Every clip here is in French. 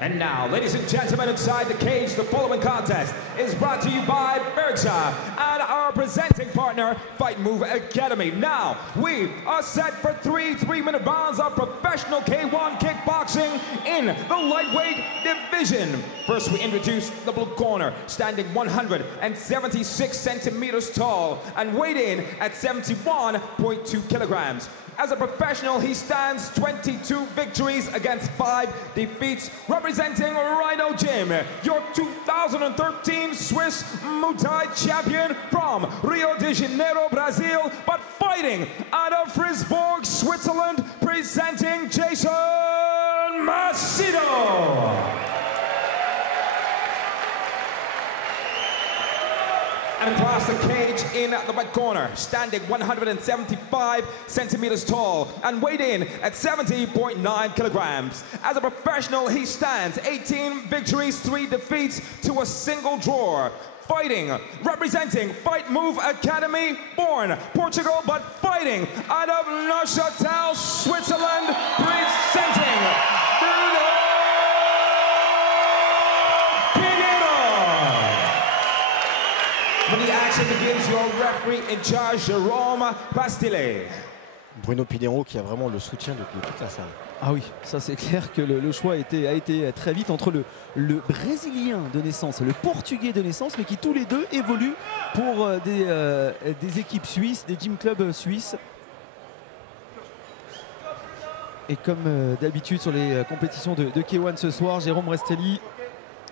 And now, ladies and gentlemen, inside the cage, the following contest is brought to you by Berkshire and our presenting partner, Fight Move Academy. Now, we are set for three 3-minute rounds of professional K1 kickboxing in the lightweight division. First, we introduce the blue corner, standing 176 centimeters tall and weighed in at 71.2 kilograms. As a professional, he stands 22 victories against 5 defeats, representing Rhino Gym, your 2013 Swiss Muay Thai champion from Rio de Janeiro, Brazil, but fighting out of Frisburg, Switzerland, presenting Jason Macedo. And across the cage in the right corner, standing 175 centimeters tall and weighed in at 70.9 kilograms. As a professional, he stands 18 victories, 3 defeats to a single draw. Fighting, representing Fight Move Academy, born Portugal, but fighting out of Neuchâtel, Switzerland, presenting Bruno Pinheiro. When the action begins, your referee in charge, Jérôme Bastille. Bruno Pinheiro qui a vraiment le soutien de toute la salle. Ah oui, ça c'est clair que le choix a été très vite entre le Brésilien de naissance et le Portugais de naissance, mais qui tous les deux évoluent pour des équipes suisses, des gym clubs suisses. Et comme d'habitude sur les compétitions de K1 ce soir, Jérôme Restelli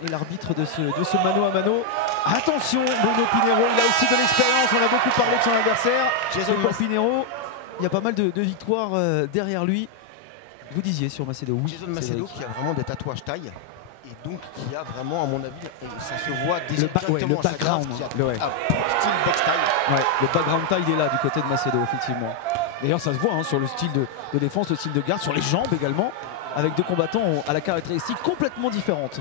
est l'arbitre de ce mano à mano. Attention, Bruno Pinheiro, il a aussi de l'expérience, on a beaucoup parlé de son adversaire. Jason Pinheiro, il y a pas mal de victoires derrière lui. Vous disiez sur Macedo, oui. Jason Macedo qui a vraiment des tatouages taille et donc qui a vraiment, à mon avis, ça se voit directement le background, qui a un style box taille. Ouais, le background taille il est là du côté de Macedo, effectivement. D'ailleurs, ça se voit sur le style de défense, le style de garde, sur les jambes également, avec 2 combattants à la caractéristique complètement différente.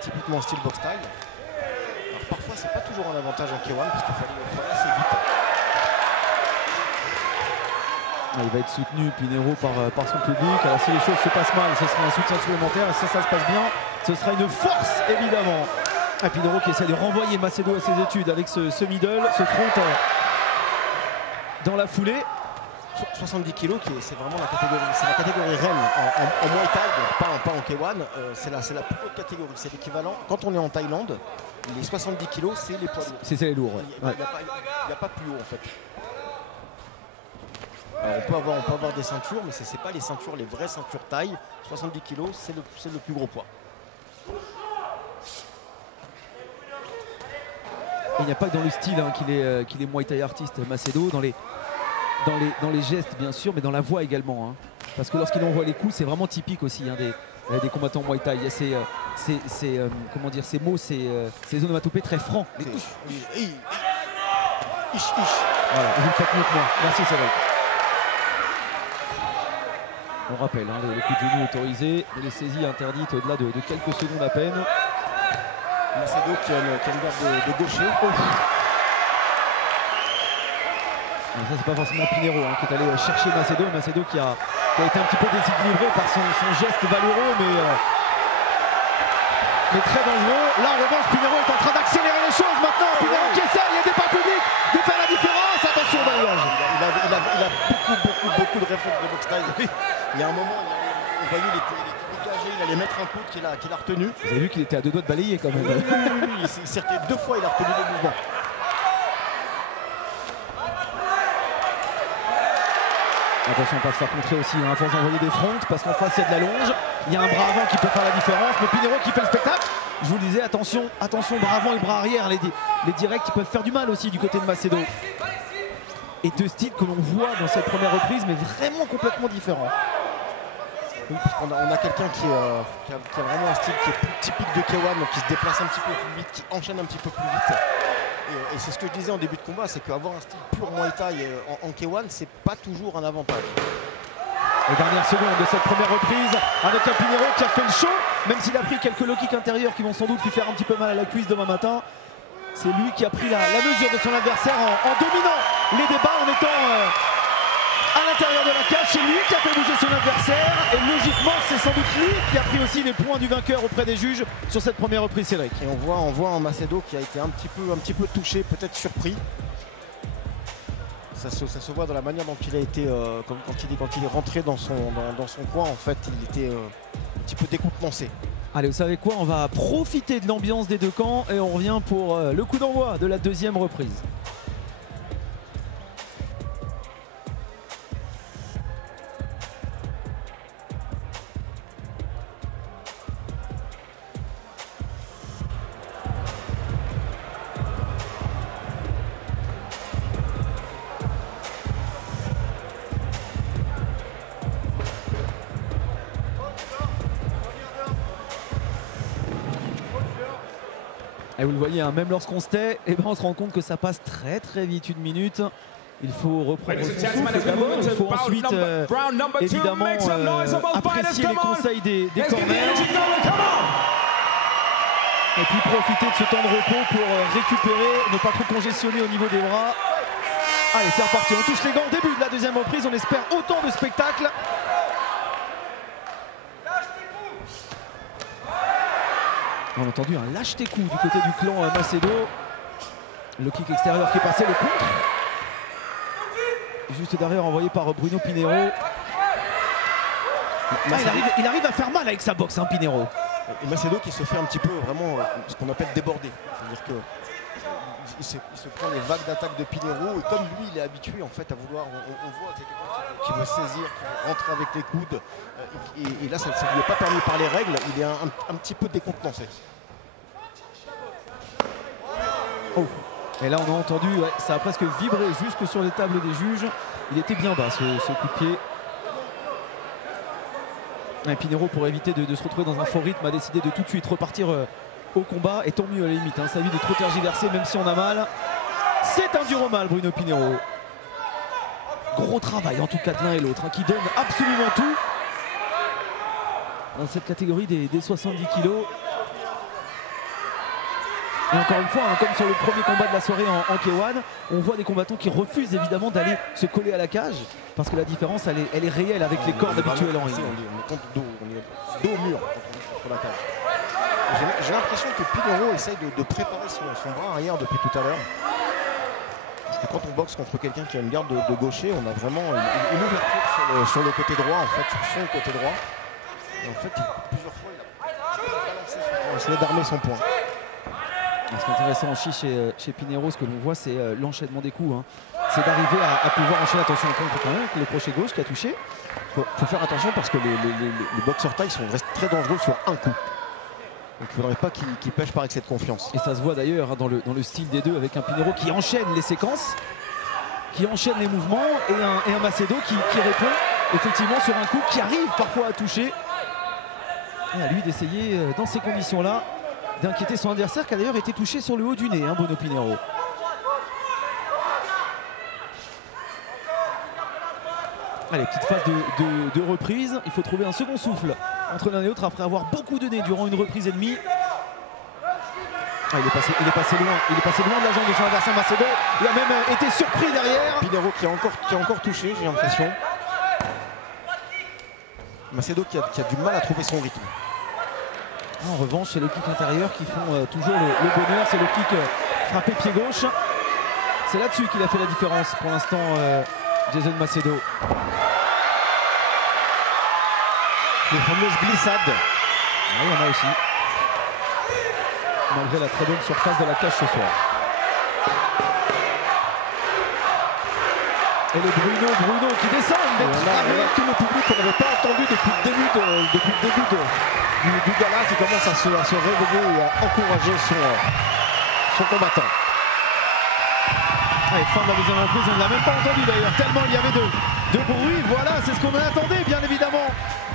Typiquement style box taille. Alors parfois, c'est pas toujours un avantage en K1 parce qu'il faut aller assez vite. Il va être soutenu, Pinheiro, par son public. Alors si les choses se passent mal, ce sera un soutien supplémentaire. Et si ça se passe bien, ce sera une force, évidemment. Pinheiro qui essaie de renvoyer Macedo à ses études avec ce middle, ce front dans la foulée. 70 kg, c'est vraiment la catégorie reine en Muay Thai, donc pas en K1. C'est la plus haute catégorie. C'est l'équivalent. Quand on est en Thaïlande, les 70 kg, c'est les poids lourds. C'est les lourds. Il n'y a pas plus haut en fait. Alors on peut avoir des ceintures, mais ce n'est pas les ceintures, les vraies ceintures taille. 70 kg, c'est le plus gros poids. Il n'y a pas que dans le style qu'il est Muay Thai artiste, Macedo, dans les gestes bien sûr, mais dans la voix également. Parce que lorsqu'il envoie les coups, c'est vraiment typique aussi des combattants Muay Thai. Il y a comment dire, ces mots, ces onomatopées très francs. Voilà, vous le faites mieux que moi. Merci Cédric. On rappelle, les coups de genoux autorisés, et les saisies interdites au-delà de quelques secondes à peine. Macedo qui a une garde de gaucher. Ça c'est pas forcément Pinheiro qui est allé chercher Macedo. Macedo qui a été un petit peu déséquilibré par son geste valeureux, mais très dangereux. Là en revanche, Pinheiro est en train d'accélérer les choses maintenant. Pinheiro qui essaie, il y a des pas publics de faire la différence. Attention au balayage. Il a beaucoup de réflexes de boxe taille. Il y a un moment, on voyait il était dégagé, il allait mettre un coup qu'il a retenu. Vous avez vu qu'il était à 2 doigts de balayer quand même. Oui, certes, 2 fois il a retenu des mouvements. Attention à ne pas se faire contrer aussi, à force d'envoyer des fronts, parce qu'en face il y a de la longe. Il y a un bras avant qui peut faire la différence, mais Pinheiro qui fait le spectacle. Je vous le disais, attention, bras avant et bras arrière, les directs qui peuvent faire du mal aussi du côté de Macedo. Et 2 styles que l'on voit dans cette première reprise, mais vraiment complètement différents. Oui, on a quelqu'un qui a vraiment un style qui est plus typique de K1, donc qui se déplace un petit peu plus vite, qui enchaîne un petit peu plus vite. Et c'est ce que je disais en début de combat, c'est qu'avoir un style pur Muay Thai en K1, c'est pas toujours un avantage. Les dernières secondes de cette première reprise avec un Pinheiro qui a fait le show, même s'il a pris quelques low kicks intérieurs qui vont sans doute lui faire un petit peu mal à la cuisse demain matin. C'est lui qui a pris la mesure de son adversaire en dominant les débats, en étant à l'intérieur de la cage. C'est lui qui a fait bouger son adversaire. Et logiquement, c'est sans doute lui qui a pris aussi les points du vainqueur auprès des juges sur cette première reprise, Cédric. Et on voit un Macedo qui a été un petit peu touché, peut-être surpris. Ça se voit dans la manière dont il a été, quand il est rentré dans son coin, en fait, il était un petit peu décontenancé. Allez, vous savez quoi? On va profiter de l'ambiance des deux camps et on revient pour le coup d'envoi de la deuxième reprise. Et vous le voyez, hein, même lorsqu'on se tait, on se rend compte que ça passe très vite, 1 minute. Il faut reprendre son souffle d'abord, il faut ensuite évidemment apprécier les conseils des corners. Et puis profiter de ce temps de repos pour récupérer, ne pas trop congestionner au niveau des bras. Allez, c'est reparti, on touche les gants au début de la deuxième reprise, on espère autant de spectacles. On a entendu un lâche-tes-coups du côté du clan Macedo. Le kick extérieur qui est passé, le contre. Juste derrière, envoyé par Bruno Pinheiro. Il arrive à faire mal avec sa boxe, hein, Pinheiro. Et Macedo qui se fait un petit peu vraiment ce qu'on appelle déborder. C'est-à-dire que il se prend les vagues d'attaque de Pinheiro et comme lui il est habitué en fait à vouloir, on voit qui veut saisir, qui veut rentrer avec les coudes et là ça ne lui est pas permis par les règles, il est un petit peu décontenancé. Oh. Et là on a entendu, ouais, ça a presque vibré jusque sur les tables des juges. Il était bien bas ce coup de pied. Et Pinheiro, pour éviter de se retrouver dans un fort rythme, a décidé de tout de suite repartir au combat. Et tant mieux à la limite, hein, ça évite de trop tergiverser même si on a mal. C'est un dur au mal, Bruno Pinheiro. Gros travail en tout cas de l'un et l'autre, hein, qui donne absolument tout dans cette catégorie des 70 kilos. Et encore une fois, hein, comme sur le premier combat de la soirée en K1, on voit des combattants qui refusent évidemment d'aller se coller à la cage parce que la différence elle est réelle avec les cordes habituelles en ring. On est dos au mur contre la cage. J'ai l'impression que Pinheiro essaye de préparer son bras arrière depuis tout à l'heure. Parce que quand on boxe contre quelqu'un qui a une garde de gaucher, on a vraiment une ouverture sur le côté droit, en fait, sur son côté droit. Et en fait, plusieurs fois, il a balancé son point, essayé d'armer son point. Ce qui est intéressant aussi chez Pinheiro, ce que l'on voit, c'est l'enchaînement des coups. Hein. C'est d'arriver à pouvoir enchaîner. Attention au contre quand même, avec le crochet gauche qui a touché. Faut faire attention parce que les boxeurs taille restent très dangereux sur un coup. Donc il ne faudrait pas qu'ils pêchent par excès de confiance. Et ça se voit d'ailleurs hein, dans le style des deux, avec un Pinheiro qui enchaîne les séquences, qui enchaîne les mouvements, et un Macedo qui répond effectivement sur un coup qui arrive parfois à toucher. Et à lui d'essayer dans ces conditions-là d'inquiéter son adversaire qui a d'ailleurs été touché sur le haut du nez, hein, Bruno Pinheiro. Allez, petite phase de reprise. Il faut trouver un second souffle entre l'un et l'autre après avoir beaucoup donné durant une reprise et demie. Ah, il est passé loin de la jambe de son adversaire Macedo. Il a même été surpris derrière. Pinheiro qui a encore touché, j'ai l'impression. Macedo qui a du mal à trouver son rythme. En revanche, c'est le kick intérieur qui font toujours le bonheur. C'est le kick frappé pied gauche. C'est là-dessus qu'il a fait la différence pour l'instant, Jason Macedo. Les fameuses glissades. Oui, il y en a aussi. Malgré la très bonne surface de la cage ce soir. Et le Bruno qui descend. On a tout le public qu'on n'avait pas entendu depuis le début du gala qui commence à se réveiller et à encourager son combattant. Allez, fin de la deuxième reprise, on ne l'a même pas entendu d'ailleurs, tellement il y avait de bruit. Voilà, c'est ce qu'on attendait bien évidemment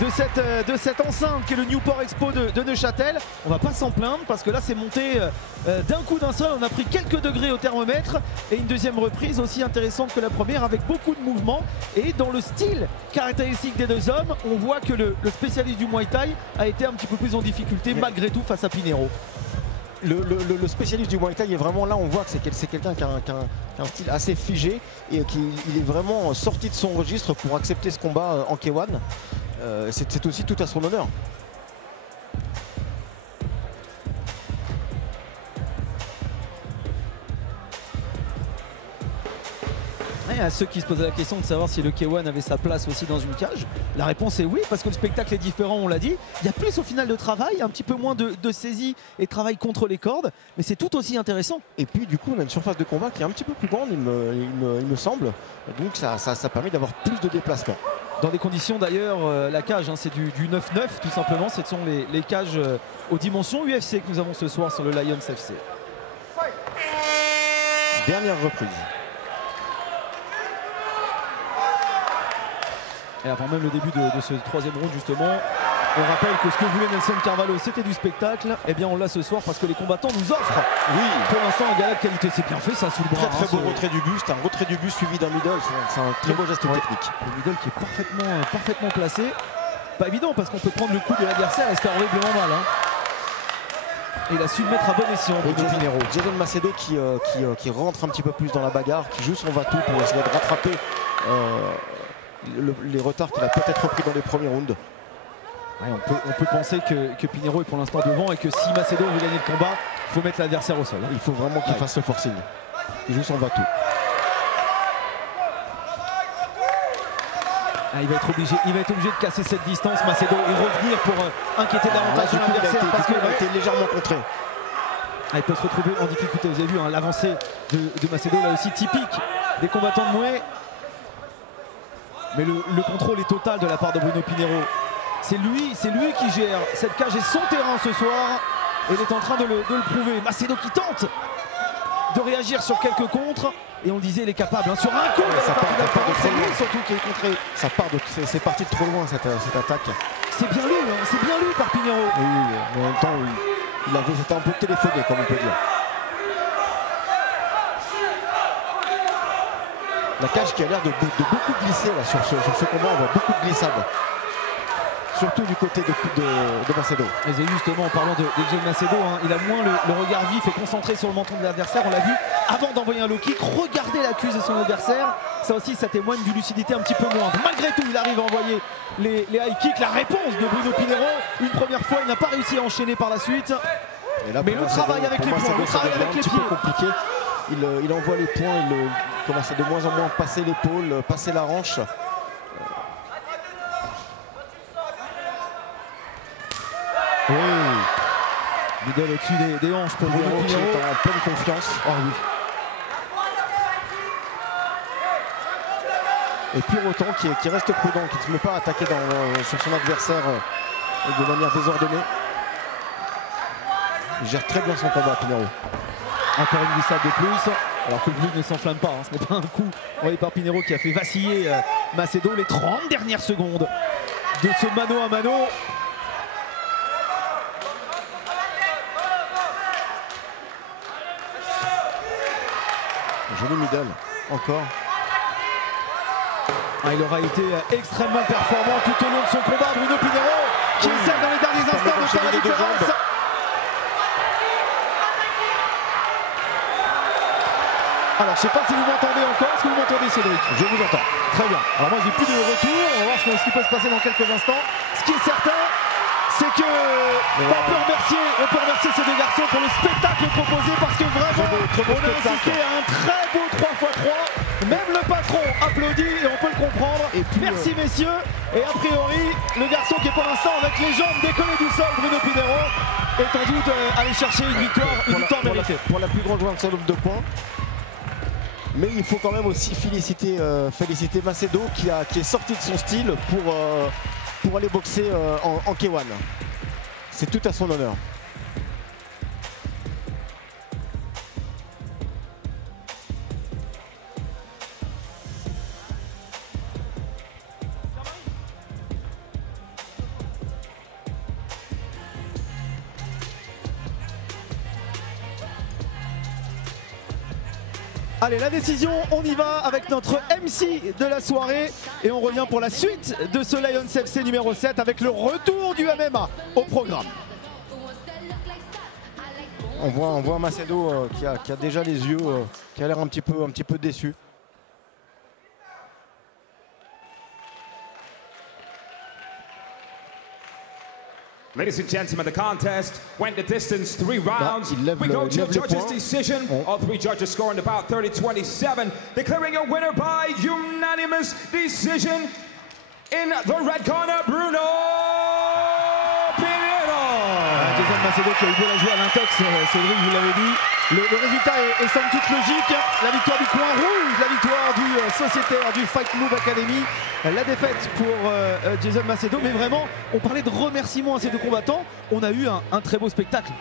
de cette enceinte qui est le Newport Expo de Neuchâtel. On va pas s'en plaindre parce que là c'est monté d'un coup d'un seul. On a pris quelques degrés au thermomètre et une deuxième reprise aussi intéressante que la première avec beaucoup de mouvements. Et dans le style caractéristique des deux hommes, on voit que le spécialiste du Muay Thai a été un petit peu plus en difficulté malgré tout face à Pinheiro. le spécialiste du Muay Thai est vraiment là, on voit que c'est quelqu'un qui a un style assez figé et qu'il est vraiment sorti de son registre pour accepter ce combat en K1. C'est aussi tout à son honneur. Et à ceux qui se posaient la question de savoir si le K1 avait sa place aussi dans une cage, la réponse est oui, parce que le spectacle est différent, on l'a dit. Il y a plus au final de travail, un petit peu moins de saisie et de travail contre les cordes, mais c'est tout aussi intéressant. Et puis du coup on a une surface de combat qui est un petit peu plus grande, il me semble. Donc ça permet d'avoir plus de déplacement. Dans des conditions d'ailleurs, la cage, hein, c'est du 9-9 tout simplement. Ce sont les cages aux dimensions UFC que nous avons ce soir sur le Lions FC. Dernière reprise. Et avant même le début de ce troisième round justement, on rappelle que ce que voulait Nelson Carvalho c'était du spectacle. Eh bien on l'a ce soir parce que les combattants nous offrent pour l'instant un gala de qualité. C'est bien fait ça sous le bras. Très beau retrait du buste, un retrait du buste suivi d'un middle, c'est un très beau geste technique. Le middle qui est parfaitement placé. Pas évident parce qu'on peut prendre le coup de l'adversaire et se faire horriblement mal. Hein. Et il a su le mettre à bon escient. Jason Macedo qui rentre un petit peu plus dans la bagarre, qui joue son va-tout pour essayer de rattraper les retards qu'il a peut-être repris dans les premiers rounds. Ouais, on peut penser que Pinheiro est pour l'instant devant et que si Macedo veut gagner le combat, il faut mettre l'adversaire au sol. Hein. Il faut vraiment qu'il fasse ce forcing. Il joue son va-tout. Ah, il va être obligé de casser cette distance, Macedo, et revenir pour inquiéter davantage son adversaire parce qu'il a été légèrement contré. Ah, il peut se retrouver en difficulté, vous avez vu hein, l'avancée de Macedo là aussi typique des combattants de Muay. Mais le contrôle est total de la part de Bruno Pinheiro. C'est lui qui gère. Cette cage est son terrain ce soir. Et il est en train de le prouver. Macedo qui tente de réagir sur quelques contres. Et on le disait, il est capable. Hein, sur un coup, ça part de très loin. Surtout qui est contré. C'est parti de trop loin cette attaque. C'est bien lui, hein, c'est bien lui par Pinheiro. Oui, mais en même temps, c'était un peu téléphoné, comme on peut dire. La cage qui a l'air de beaucoup glisser là, sur ce combat, on voit beaucoup de glissades. Surtout du côté de Macedo. Et justement, en parlant de Jason Macedo, hein, il a moins le regard vif et concentré sur le menton de l'adversaire. On l'a vu avant d'envoyer un low kick, regarder l'accuse de son adversaire. Ça aussi, ça témoigne d'une lucidité un petit peu moindre. Malgré tout, il arrive à envoyer les high kicks. La réponse de Bruno Pinheiro, une première fois, il n'a pas réussi à enchaîner par la suite. Là, mais le travail avec les points, le travail avec les pieds. Compliqué. Il envoie les points, il commence à de moins en moins passer l'épaule, passer la hanche. Oui. Middle au-dessus des hanches pour Bruno Pinheiro. Qui est en pleine confiance. Oh oui. Et puis autant qui reste prudent, qui ne se met pas à attaquer sur son adversaire de manière désordonnée. Il gère très bien son combat, Pinheiro. Encore une glissade de plus, alors que le but ne s'enflamme pas. Hein. Ce n'est pas un coup envoyé par Pinheiro qui a fait vaciller Macedo. Les 30 dernières secondes de ce mano à mano. Joli middle, encore. Ah, il aura été extrêmement performant tout au long de son combat. Bruno Pinheiro qui essaie dans les derniers instants de faire la différence. Alors je ne sais pas si vous m'entendez encore. Est-ce que vous m'entendez, Cédric? Je vous entends. Très bien. Alors moi j'ai plus de retour. On va voir ce qui peut se passer dans quelques instants. Ce qui est certain, c'est que on peut remercier ces deux garçons pour le spectacle proposé parce que vraiment on a assisté à un très beau 3x3. Même le patron applaudit et on peut le comprendre. Et puis, merci messieurs. Et a priori, le garçon qui est pour l'instant avec les jambes décollées du sol, Bruno Pinheiro, est en doute aller chercher une victoire méritée. Pour la plus grande jointe sur nombre de points. Mais il faut quand même aussi féliciter Macedo qui est sorti de son style pour aller boxer en K1. C'est tout à son honneur. Allez, la décision, on y va avec notre MC de la soirée et on revient pour la suite de ce Lions FC numéro 7 avec le retour du MMA au programme. On voit Macedo qui a déjà les yeux, qui a l'air un petit peu déçu. Ladies and gentlemen, the contest went the distance, 3 rounds. We go to a judge's decision. All 3 judges scoring about 30-27, declaring a winner by unanimous decision. In the red corner, Bruno Pinheiro. Jason Macedo qui a eu beau la jouer à l'intox, Cédric, vous l'avez dit. Le résultat est somme toute logique. La victoire du coin rouge, la victoire du sociétaire du Fight Move Academy. La défaite pour Jason Macedo. Mais vraiment, on parlait de remerciements à ces 2 combattants. On a eu un très beau spectacle.